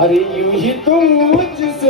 अरे यूं ही तुम मुझसे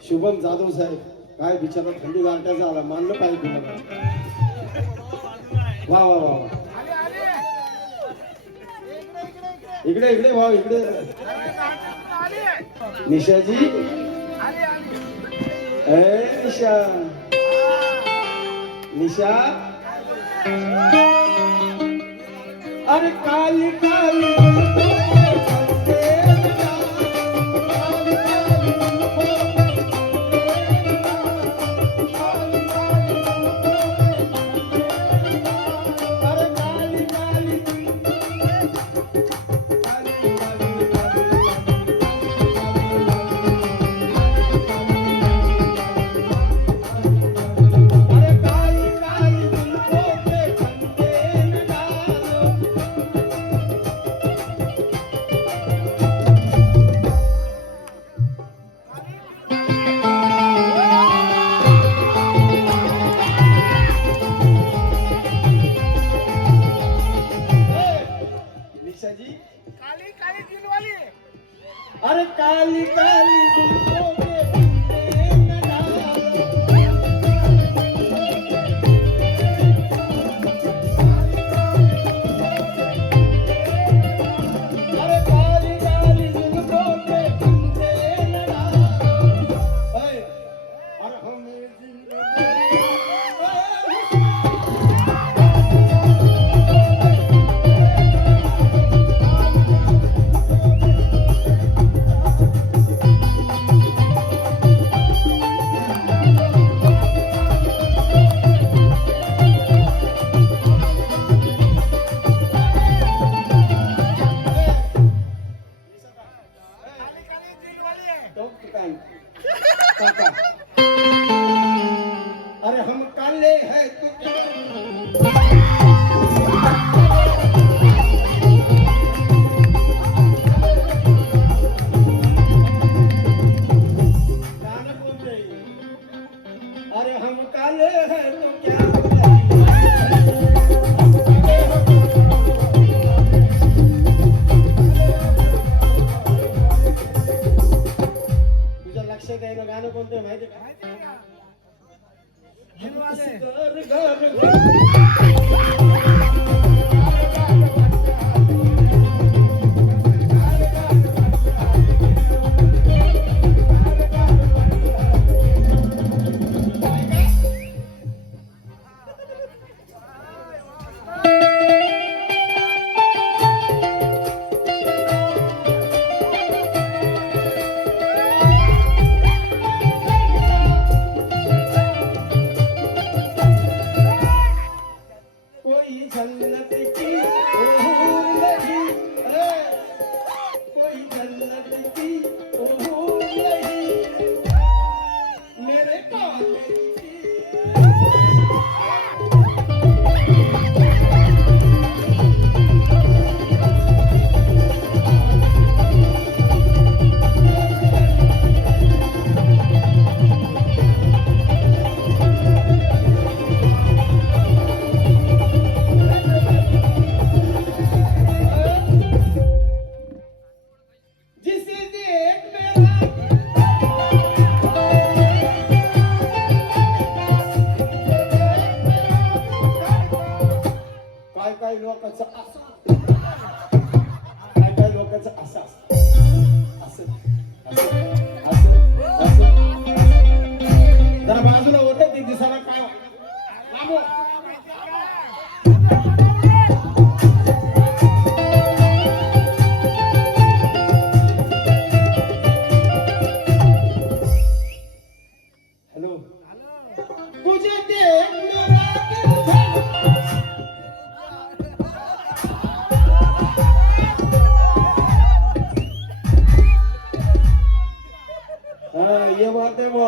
शुभम जाधव साहेब काय बिचारा थंडी गारठ्याचा आला मानलं पाहिजे तुम्हाला वा वा वा इकडे इकडे भाऊ इकडे निशाजी निशा निशा अरे काली काली अरे काली काली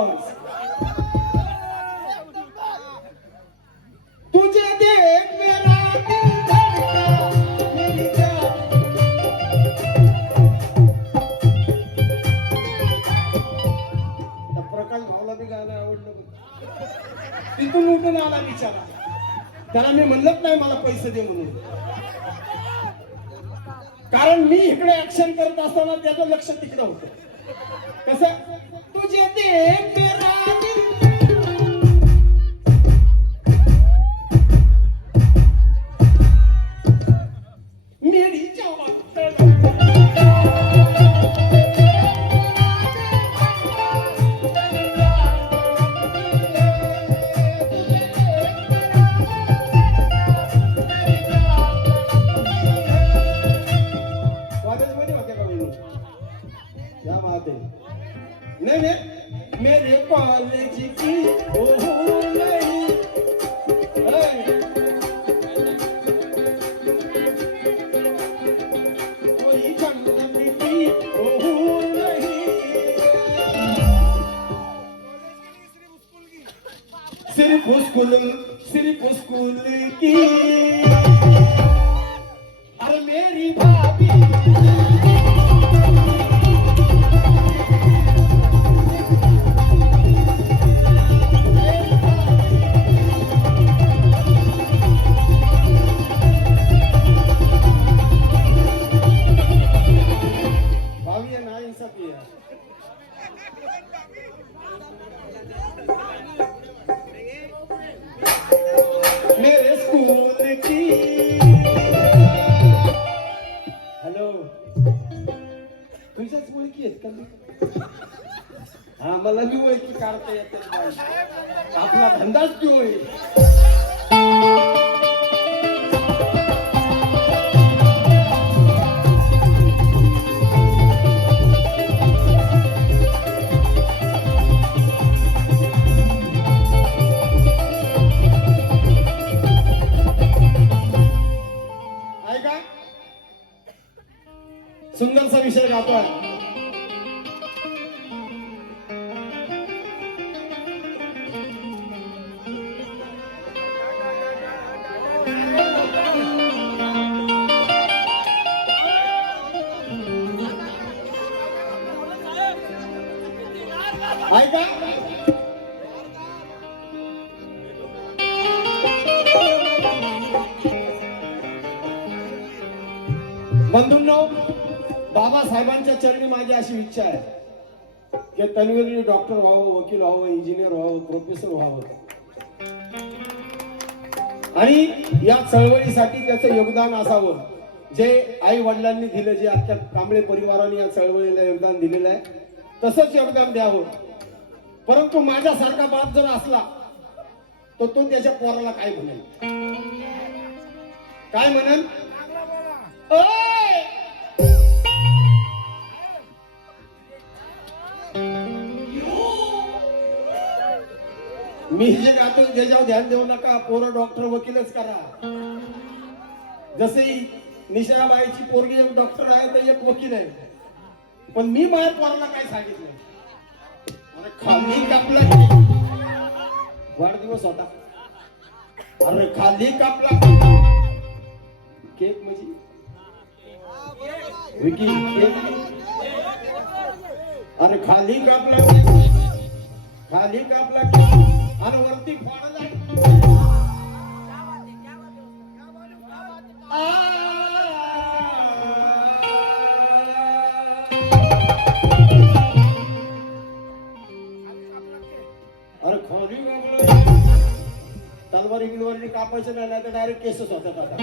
बस. तुझे देख मेरा दिल धड़का, मेरी जान. त्या प्रकाश भाऊला बी गाणं आवडलं बघ. तिथून उठून आला बिचारा. त्याला मी म्हणलंच नाही मला पैसे दे म्हणून, कारण मी इकडे ऍक्शन करत असताना त्याचं लक्ष तिकडे होतं. कसं तुझे देख मेरा दिल, मेरी जान. कॉलेजमध्ये होते का मी? क्या बात है. नहीं नहीं मेरे कॉलेज की ओहो नहीं. कोई जन्नत की ओहो नहीं. सिर्फ स्कूल की. अरे मेरी भाभी मेरे स्कूल की. हॅलो, तुझ्याच ओळखी आहेत का मी? हा, मला बी ओळखी काढता येते. आपला धंदाच तो आहे. सुंदरसा विषय गातोय. ऐका, बंधूंनो, बाबासाहेबांच्या चरणी माझी अशी इच्छा आहे की तन्वीरने डॉक्टर व्हावं, वकील व्हावं, इंजिनियर व्हावं, प्रोफेसर व्हावं आणि या चळवळीसाठी त्याचं योगदान असावं जे आई वडिलांनी दिलं, जे आजच्या कांबळे परिवाराने या चळवळीला योगदान दिलेलं आहे तसंच योगदान द्यावं. परंतु माझ्यासारखा बाप जर असला तर तो त्याच्या पोराला काय म्हणेल? काय म्हणेल? मी जे गातो त्याच्यावर ध्यान देऊ नका. पोरं डॉक्टर वकीलच करा. जसे निशाबाईची पोरगी एक डॉक्टर आहे तर एक वकील आहे. पण मी माझ्या पोराला काय सांगितलं? खाली कापला, वाढदिवस होता. अरे खाली कापला केक म्हणजे विकी केक. अरे खाली कापला, खाली कापला आणि वरती फोडला. अरे खाली कापला. तलवारी बिलवारी कापायचं नाही तर डायरेक्ट केसच होतात. आता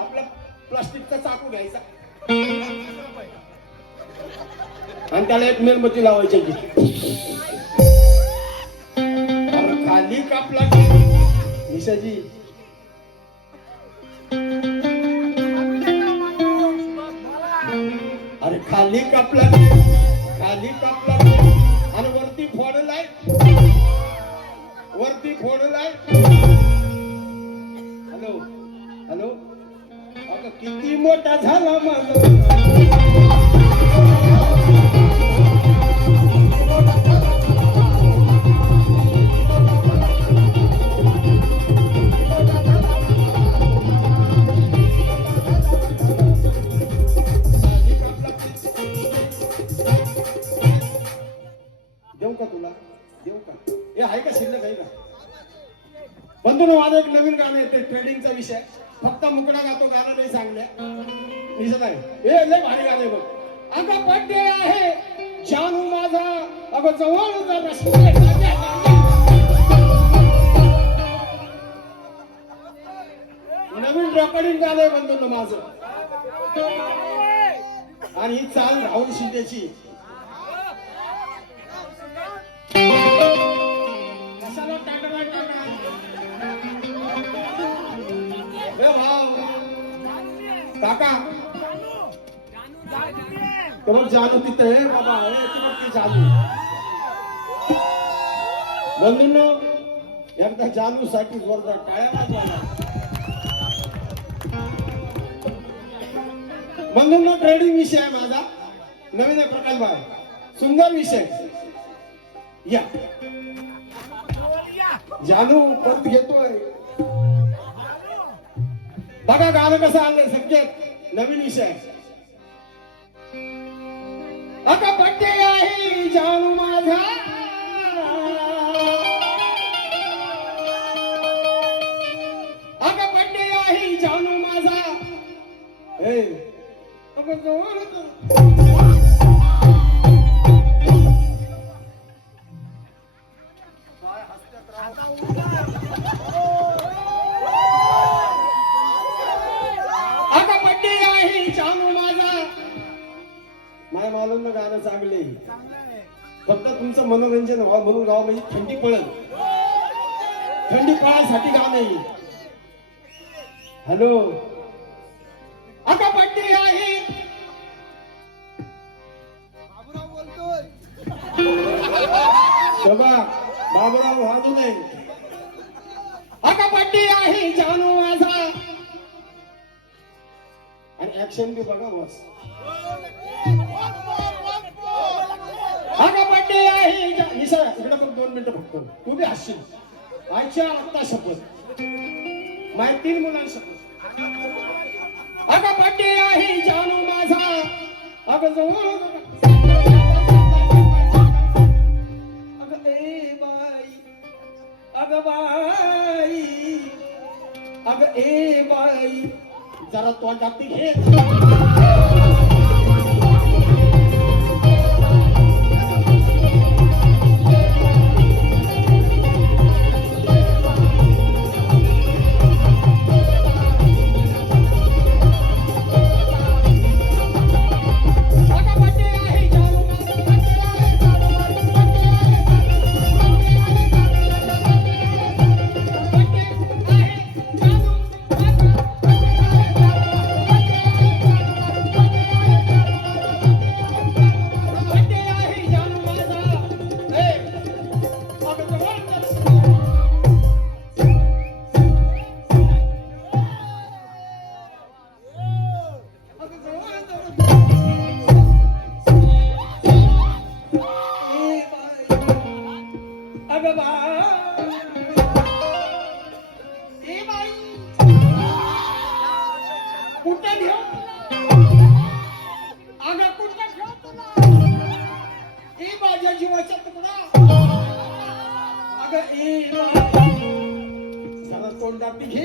आपला प्लास्टिकचा चाकू घ्यायचा आणि त्याला एक मेणबत्ती लावायची. खाली कापला निशाजी. अरे खाली कापला, खाली कापला आणि वरती फोडलाय, वरती फोडलाय. हॅलो हॅलो, अगं किती मोठा झाला माझा. बंधूंनो, माझं एक नवीन गाणं आहे, ते ट्रेडिंगचा विषय. फक्त मुकडा गातो, गाणं नाही सांगल्या दिसत आहे. हे लय भारी गाणं आहे बघ. अगं बड्डे आहे जानू माझा, अगं जवळ रस्ते नवीन रेकॉर्डिंग गाणं आहे बंधूंनो माझं. आणि ही चाल राहुल शिंदेची. कशाला टाकला हे भाव काका तुम्हाला जानू तिथे आहे बाबा, ती जानू. बंधूंनो, एकदा जानू साठी जोरदार टाळ्या वाजवा. बंधूंनो, ट्रेडिंग विषय आहे माझा, नवीन आहे प्रकाश भाई, सुंदर विषय. या जानू परत घेतोय बघा गाणं कसं आणलंय. संकेत नवीन विषय. अगं बड्डे आहे जानू माझा, अगं बड्डे आहे जानू माझा, अगं बड्डे आहे जानू माझा. माझ्या मालूम गाणं चांगले, फक्त तुमचं मनोरंजन व्हावं म्हणून गाव म्हणजे थंडी पळल, थंडी पळायसाठी गाणं आहे. हॅलो, अगं बड्डे आहे बाबूराव बोलतोय. बाबूराव वाजू नये. अगं बड्डे आहे जानू माझा. आणि ऍक्शन बी बघा बस. अगं बड्डे आहे निसर्ग. इकडे बघ 2 मिनिटं फक्त, तू बी हसशील. आजच्या आत्ता शपथ माझ्या 3 मुलांशपथ. अगं बड्डे आहे जानू माझा, अगं जवळ अगं ए बाई, अगं बाई, अगं ए बाई, जरा तोंडात घे. जीवाचा तुकडा अगं ए जरा तोंडात घे.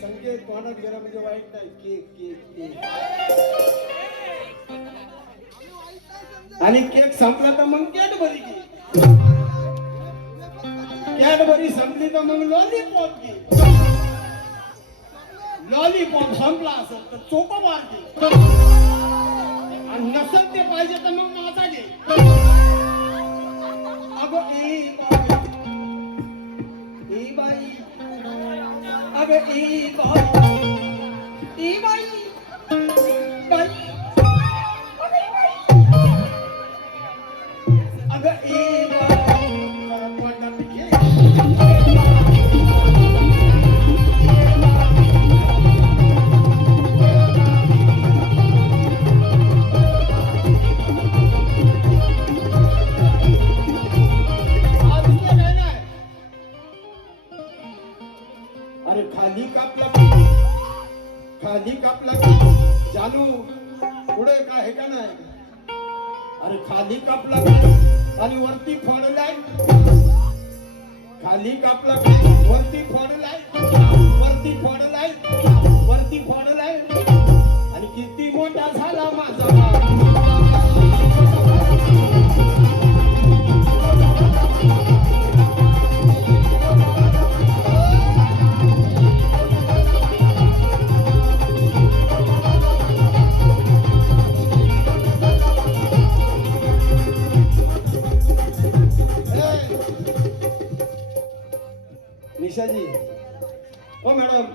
संकेत तोंडात गेला म्हणजे वाईट नाही. केक आणि केक संपला तर मग कॅडबरी घे. कॅडबरी संपली तर मग लॉलीपॉप घे. लॉलीपॉप संपला असेल तर चोकोबार घे. आणि नसेल ते पाहिजे तर मग माझा घे. अगं ए बाई, अगं ए बाई, ए बाई, बाई अगं ए अरे पुढे काय आहे का नाही? अरे खाली कापला काय आणि वरती फोडलाय, खाली कापला काय वरती फोडलाय, वरती फोडलाय, वरती फोडलाय आणि किती मोठा झाला माझा निशाजी. हो मॅडम,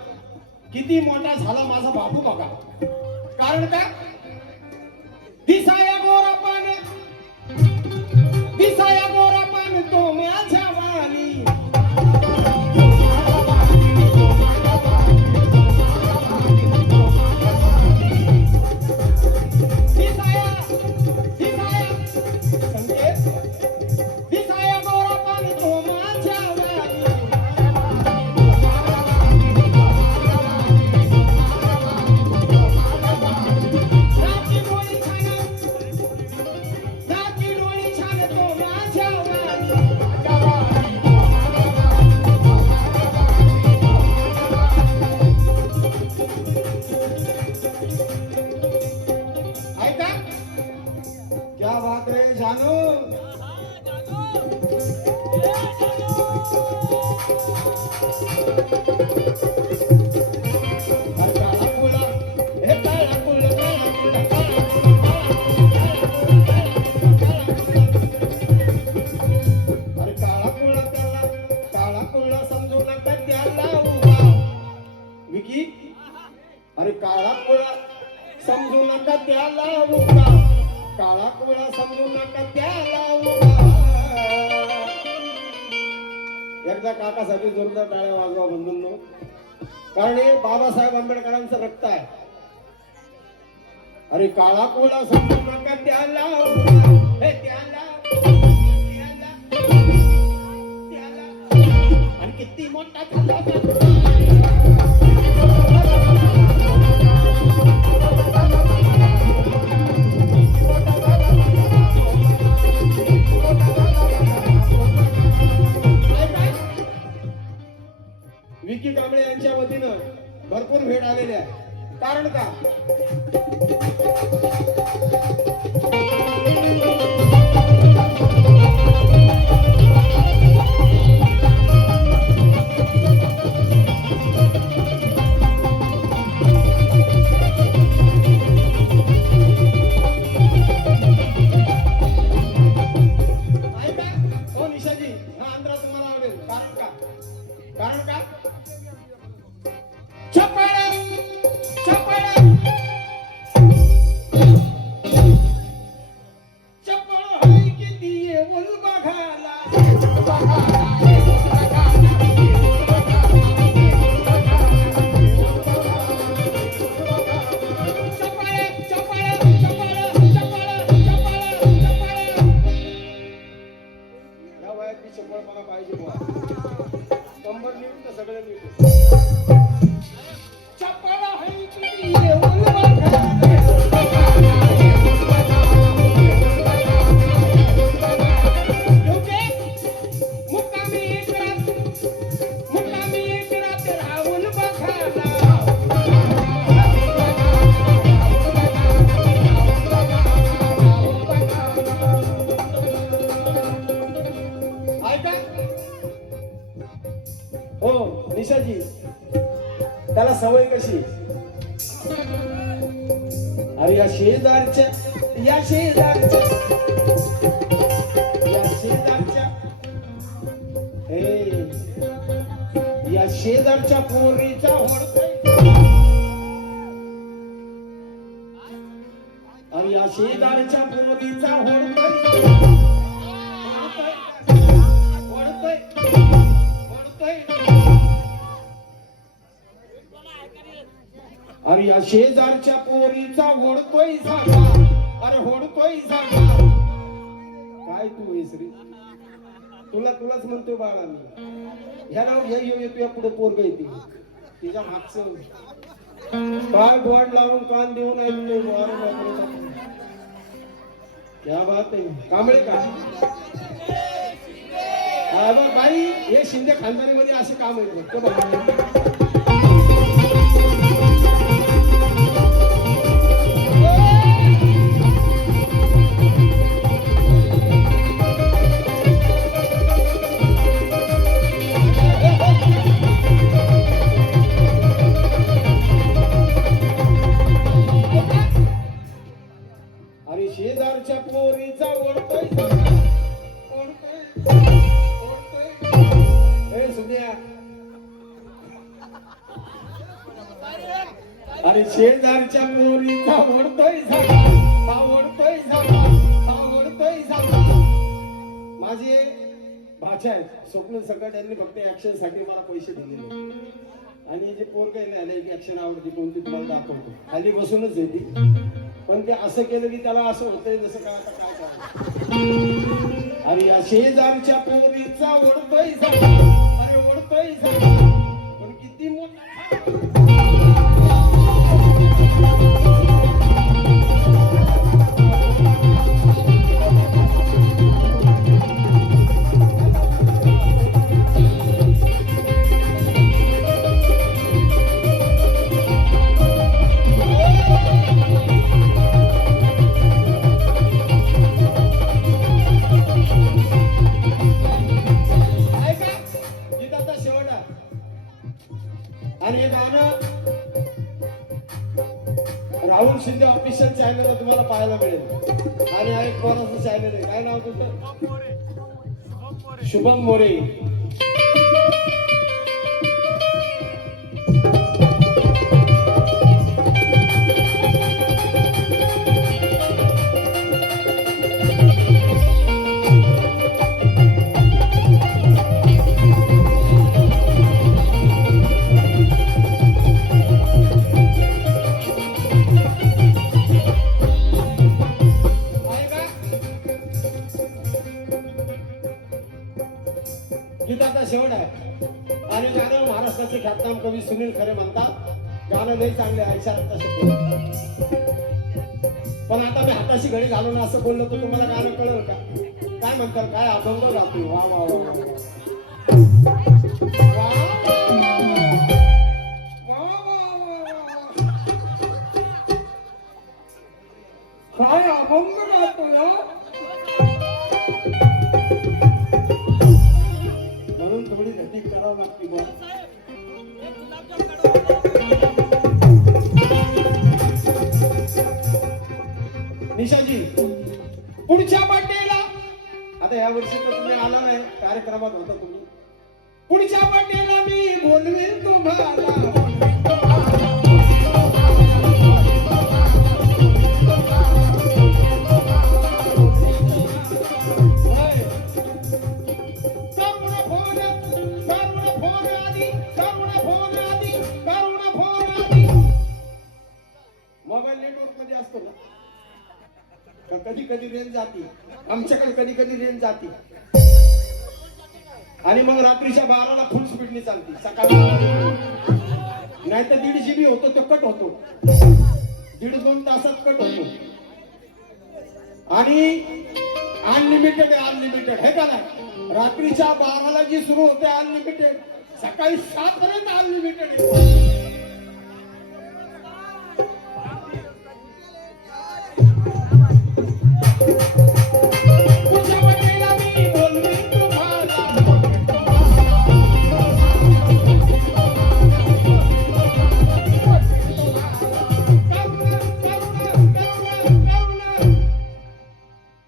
किती मोठा झाला माझा बाबू बघा. कारण का? दिसाया गोरापान, दिसाया गोरापान तो माझ्या वाली. दिसाया दिसाया संकेत, दिसाया गोरापान तो माझ्या वाली. क्या बात है जानू. काळा कुळा, हे काळा कुळा, काळा कुळा, काळा कुळा, अरे काळा कुळा त्याला, काळा कुळा समजू नका त्याला उभा. विकी, अरे काळा कुळा समजू नका त्याला उभा, काळा कुळा समजू नका त्याला उभा. एकदा काकासाठी जोरदार टाळ्या वाजवा बंधूंनो, कारण हे बाबासाहेब आंबेडकरांचं रक्त आहे. अरे काळा कुळा समजू नका त्याला उभा, हे त्याला त्याला त्याला आणि किती मोठा झाला. विकी कांबळे यांच्या वतीनं भरपूर भेट आलेल्या आहे. कारण का? हो निशाजी, हा अंतरा तुम्हाला आवडेल. कारण का? कारण का? चपळ चपळ चपळ होई किती येऊन बघायला. चपळ चपळ चपळ चपळ चपळ चपळ. या वयात ती चपळपणा पाहिजे बुवा. कंबर नीट तर सगळं नीट. चपळ होई किती येऊन बघायला. मुक्कामी एक रात राहून बघायला. ऐका हो निशाजी, त्याला सवय कशी? अरे या शेजारच्या या शेजारच्या या शेजारच्या हे या शेजारच्या पोरीचा होडतोय. अरे या शेजारच्या पोरीचा होडतोय होडतोय होडतोय. अरे या शेजारच्या पोरीचा होडतोय सांगा. अरे होडतोय सांगा. काय तू विसरी? तुलाच म्हणतोय बाळा मी. ह्या नाव घ्या येतो या पुढे पोरग येते तिच्या मागचं काय गोड लावून कान देऊन ऐकतोय वारं वाजवत. क्या बात आहे. कांबळे का हा बघ बाई, हे शिंदे खानदानीमध्ये असे काम आहेत बघ. आणि शेजारच्या पोरीचा ओढतोय हे सुन्या. आणि शेजारच्या पोरीचा ओढतोय झाला, हा ओढतोय झाला, हा ओढतोय झाला. माझे भाषा आहेत स्वप्न सकट, यांनी फक्त ऍक्शन साठी मला पैसे दिलेले. आणि जे पोरग आहे ना, एक ऍक्शन आवडते कोणती तुम्हाला दाखवतो. खाली बसूनच येते, पण ते असं केलं की त्याला असं होतंय जसं काय आता काय करायचं. अरे या शेजारच्या पोरीचा ओढतोय झाला, अरे ओढतोय झाला, पण किती मोठा. आणि हे गाणं राहुल शिंदे ऑफिशियल चॅनल तुम्हाला पाहायला मिळेल. आणि हा एक कोणाचं चॅनल आहे, काय नाव तुमचं? शुभम मोरे. गीताचा शेवट आहे. आणि गाणं महाराष्ट्राचे ख्यातनाम कवी सुनील खरे म्हणतात, गाणं लई चांगले ऐशाचा शब्द. पण आता मी हाताशी घडी घालून असं बोललो तर तुम्हाला गाणं कळलं का? काय म्हणतात, काय अभंग गातो. वा वा वा काय अभंग गातो ना. म्हणून थोडी गती करावं लागते बा. निशाजी पुढच्या बर्थडेला, आता या वर्षी तर तुम्ही आला नाही, कार्यक्रमात होता तुम्ही. पुढच्या बर्थडेला मी बोलवेन तुम्हाला. मोबाईल नेटवर्क मध्ये असतो ना, कधी कधी रेंज जाते. आमच्याकडे कधी कधी रेंज जाते. आणि मग रात्रीच्या 12ला फुल स्पीडने चालते. सकाळी नाही तर 1.5 GB होतो, तो कट होतो. 1.5-2 तासात कट होतो. आणि अनलिमिटेड आहे, अनलिमिटेड हे का नाही. रात्रीच्या 12ला जी सुरू होते अनलिमिटेड, सकाळी 7 पर्यंत अनलिमिटेड आहे.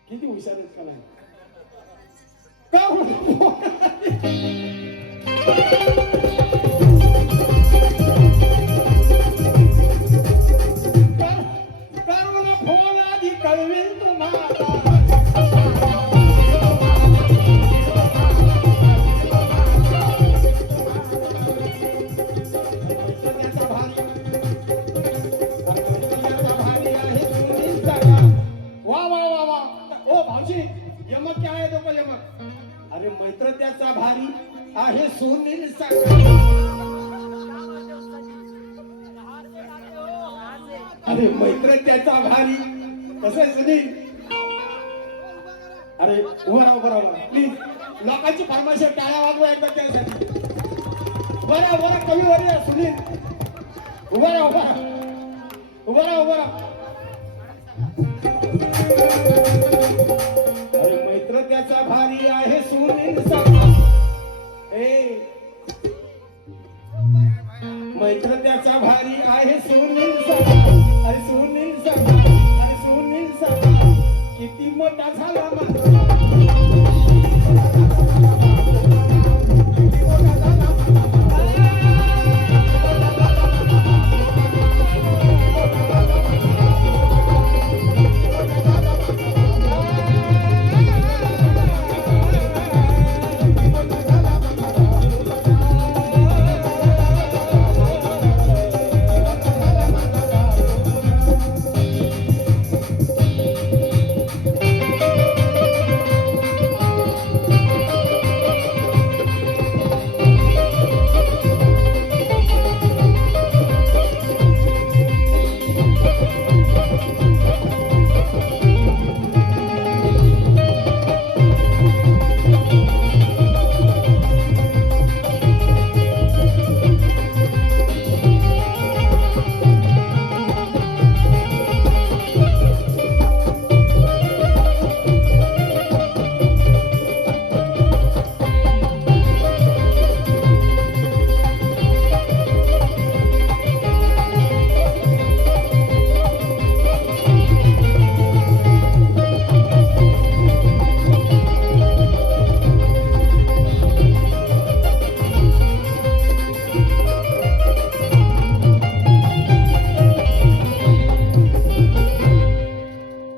किती हुशार आहेत का नाही. फोन आधी कळवेल तुम्हाला. यमक क्या आहे तो यमक. अरे मैत्र त्याचा भारी आहे सुनील. अरे मैत्र त्याचा भारी कसं आहे सुनील. अरे उभा राहा प्लीज. लोकांची फरमाईश टाळ्या वाजवा एकदा त्यासाठी. बरं कमी वर सुनील. उभा राहा. अरे मैत्र त्याचा भारी आहे सुनील मैत्र त्याचा भारी आहे सुनील अरे सुनील किती मोठा झाला